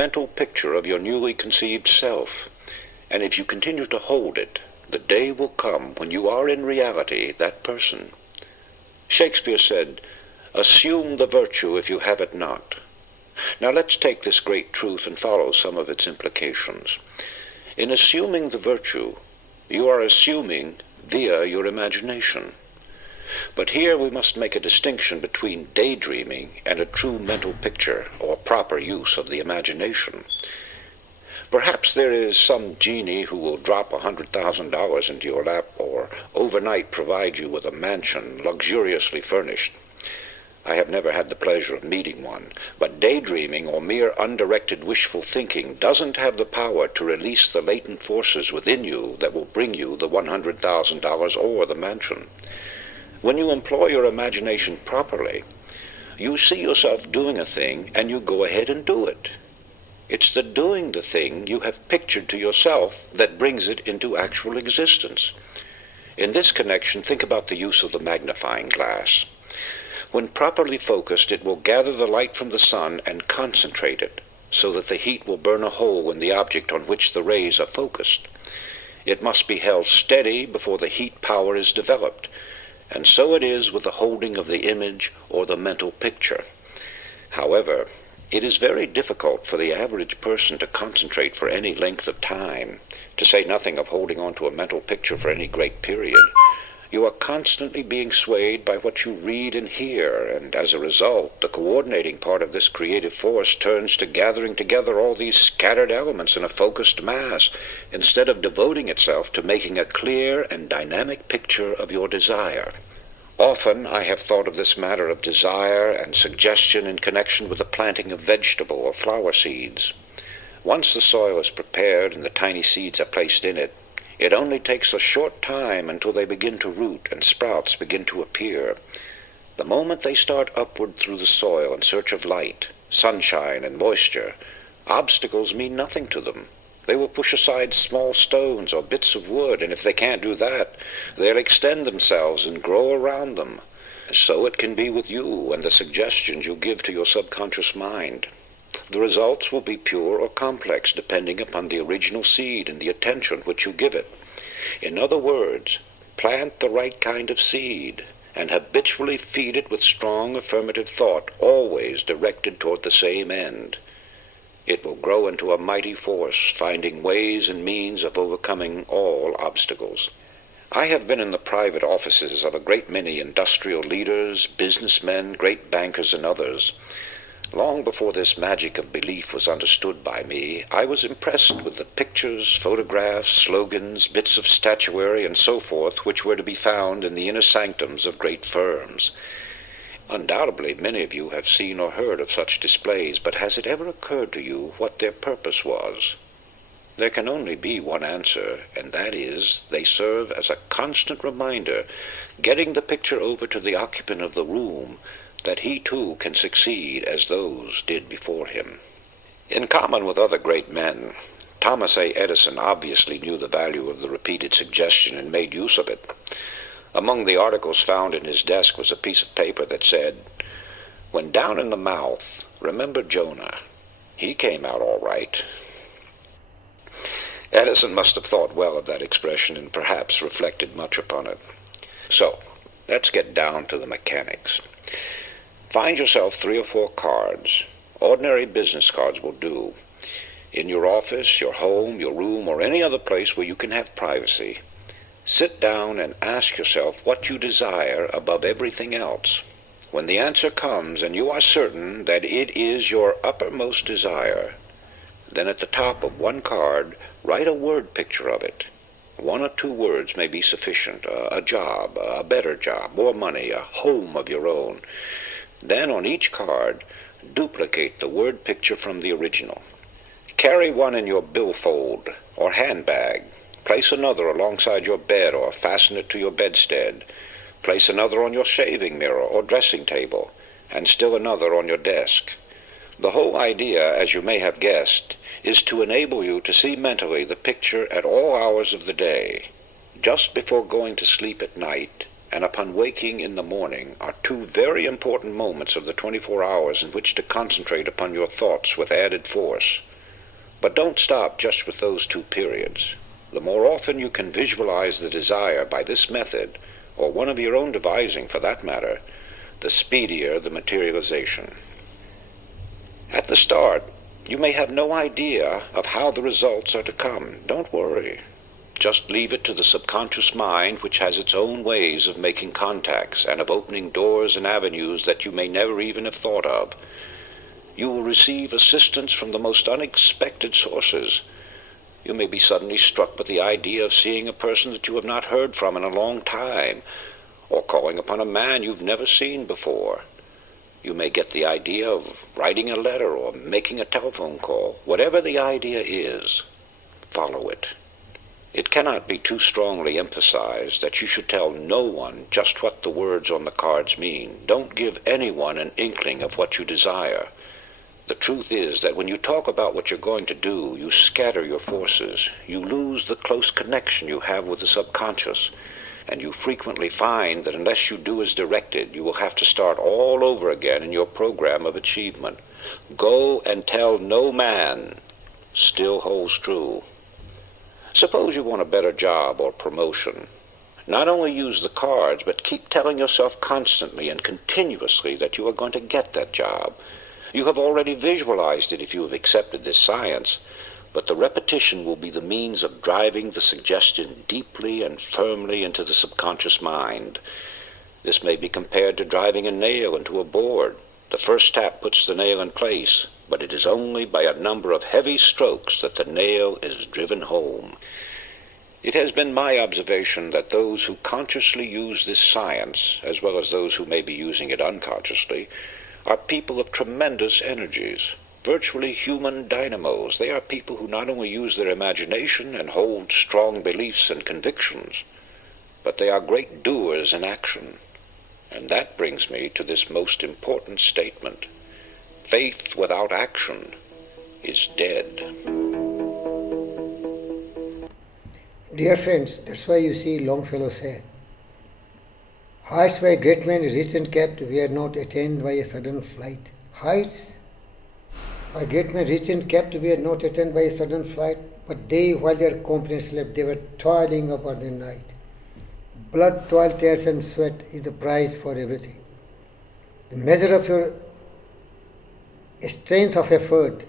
mental picture of your newly conceived self, and if you continue to hold it, the day will come when you are in reality that person. Shakespeare said, "Assume the virtue if you have it not." Now let's take this great truth and follow some of its implications. In assuming the virtue, you are assuming via your imagination. But here we must make a distinction between daydreaming and a true mental picture or proper use of the imagination. Perhaps there is some genie who will drop $100,000 into your lap or overnight provide you with a mansion luxuriously furnished. I have never had the pleasure of meeting one, but daydreaming or mere undirected wishful thinking doesn't have the power to release the latent forces within you that will bring you the $100,000 or the mansion. When you employ your imagination properly, you see yourself doing a thing and you go ahead and do it. It's the doing the thing you have pictured to yourself that brings it into actual existence. In this connection, think about the use of the magnifying glass. When properly focused, it will gather the light from the sun and concentrate it, so that the heat will burn a hole in the object on which the rays are focused. It must be held steady before the heat power is developed, and so it is with the holding of the image or the mental picture. However, it is very difficult for the average person to concentrate for any length of time, to say nothing of holding on to a mental picture for any great period. You are constantly being swayed by what you read and hear, and as a result, the coordinating part of this creative force turns to gathering together all these scattered elements in a focused mass, instead of devoting itself to making a clear and dynamic picture of your desire. Often I have thought of this matter of desire and suggestion in connection with the planting of vegetable or flower seeds. Once the soil is prepared and the tiny seeds are placed in it, it only takes a short time until they begin to root and sprouts begin to appear. The moment they start upward through the soil in search of light, sunshine, and moisture, obstacles mean nothing to them. They will push aside small stones or bits of wood, and if they can't do that, they'll extend themselves and grow around them. So it can be with you and the suggestions you give to your subconscious mind. The results will be pure or complex depending upon the original seed and the attention which you give it. In other words, plant the right kind of seed and habitually feed it with strong affirmative thought, always directed toward the same end. It will grow into a mighty force, finding ways and means of overcoming all obstacles. I have been in the private offices of a great many industrial leaders, businessmen, great bankers, and others. Long before this magic of belief was understood by me, I was impressed with the pictures, photographs, slogans, bits of statuary, and so forth which were to be found in the inner sanctums of great firms. Undoubtedly, many of you have seen or heard of such displays, but has it ever occurred to you what their purpose was? There can only be one answer, and that is, they serve as a constant reminder, getting the picture over to the occupant of the room, that he too can succeed as those did before him. In common with other great men, Thomas A. Edison obviously knew the value of the repeated suggestion and made use of it. Among the articles found in his desk was a piece of paper that said, "When down in the mouth, remember Jonah. He came out all right." Edison must have thought well of that expression and perhaps reflected much upon it. So, let's get down to the mechanics. Find yourself 3 or 4 cards. Ordinary business cards will do. In your office, your home, your room, or any other place where you can have privacy, sit down and ask yourself what you desire above everything else. When the answer comes and you are certain that it is your uppermost desire, then at the top of one card, write a word picture of it. 1 or 2 words may be sufficient. A job, a better job, more money, a home of your own. Then on each card, duplicate the word picture from the original. Carry one in your billfold or handbag. Place another alongside your bed or fasten it to your bedstead. Place another on your shaving mirror or dressing table, and still another on your desk. The whole idea, as you may have guessed, is to enable you to see mentally the picture at all hours of the day. Just before going to sleep at night and upon waking in the morning are 2 very important moments of the 24 hours in which to concentrate upon your thoughts with added force. But don't stop just with those two periods. The more often you can visualize the desire by this method, or one of your own devising for that matter, the speedier the materialization. At the start, you may have no idea of how the results are to come. Don't worry. Just leave it to the subconscious mind, which has its own ways of making contacts and of opening doors and avenues that you may never even have thought of. You will receive assistance from the most unexpected sources. You may be suddenly struck with the idea of seeing a person that you have not heard from in a long time, or calling upon a man you've never seen before. You may get the idea of writing a letter or making a telephone call. Whatever the idea is, follow it. It cannot be too strongly emphasized that you should tell no one just what the words on the cards mean. Don't give anyone an inkling of what you desire. The truth is that when you talk about what you're going to do, you scatter your forces. You lose the close connection you have with the subconscious, and you frequently find that unless you do as directed, you will have to start all over again in your program of achievement. Go and tell no man still holds true. Suppose you want a better job or promotion. Not only use the cards, but keep telling yourself constantly and continuously that you are going to get that job. You have already visualized it if you have accepted this science, but the repetition will be the means of driving the suggestion deeply and firmly into the subconscious mind. This may be compared to driving a nail into a board. The first tap puts the nail in place, but it is only by a number of heavy strokes that the nail is driven home. It has been my observation that those who consciously use this science, as well as those who may be using it unconsciously, are people of tremendous energies, virtually human dynamos. They are people who not only use their imagination and hold strong beliefs and convictions, but they are great doers in action. And that brings me to this most important statement. Faith without action is dead. Dear friends, that's why you see Longfellow said, heights by great men reached and kept were not attained by a sudden flight. Heights by great men reached and kept were not attained by a sudden flight, but they, while their companions slept, they were toiling upon the night. Blood, toil, tears and sweat is the price for everything. The measure of your strength of effort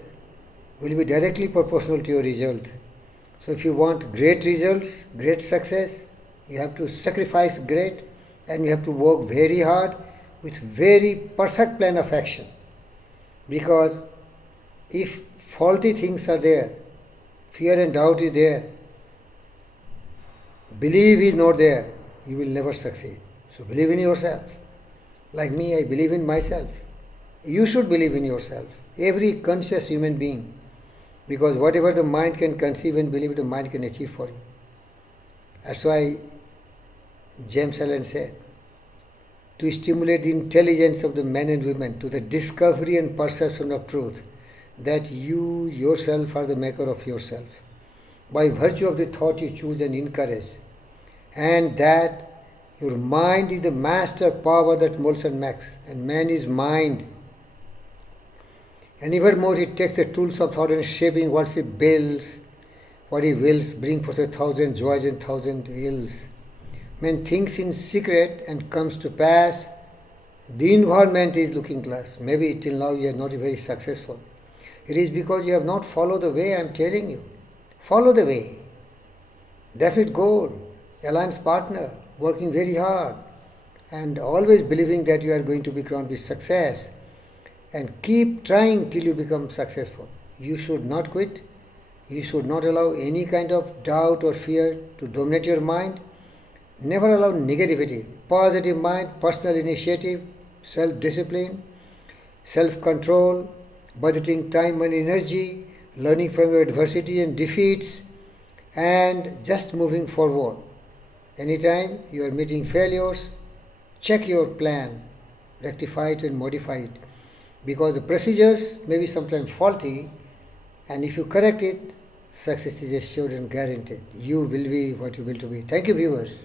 will be directly proportional to your result. So if you want great results, great success, you have to sacrifice great, and you have to work very hard with very perfect plan of action. Because if faulty things are there, fear and doubt is there, belief is not there, you will never succeed. So believe in yourself. Like me, I believe in myself. You should believe in yourself. Every conscious human being. Because whatever the mind can conceive and believe, the mind can achieve for you. That's why James Allen said, to stimulate the intelligence of the men and women to the discovery and perception of truth, that you yourself are the maker of yourself, by virtue of the thought you choose and encourage, and that your mind is the master power that molds and makes, and man is mind. And evermore he takes the tools of thought and shaping what he builds, what he wills, bring forth 1,000 joys and 1,000 ills. Man thinks in secret and comes to pass. The environment is looking glass. Maybe till now you are not very successful. It is because you have not followed the way I am telling you. Follow the way. Definite goal, alliance partner, working very hard, and always believing that you are going to be crowned with success. And keep trying till you become successful. You should not quit. You should not allow any kind of doubt or fear to dominate your mind. Never allow negativity. Positive mind, personal initiative, self-discipline, self-control, budgeting time and energy, learning from your adversity and defeats, and just moving forward. Anytime you are meeting failures, check your plan, rectify it and modify it. Because the procedures may be sometimes faulty, and if you correct it, success is assured and guaranteed. You will be what you will to be. Thank you, viewers.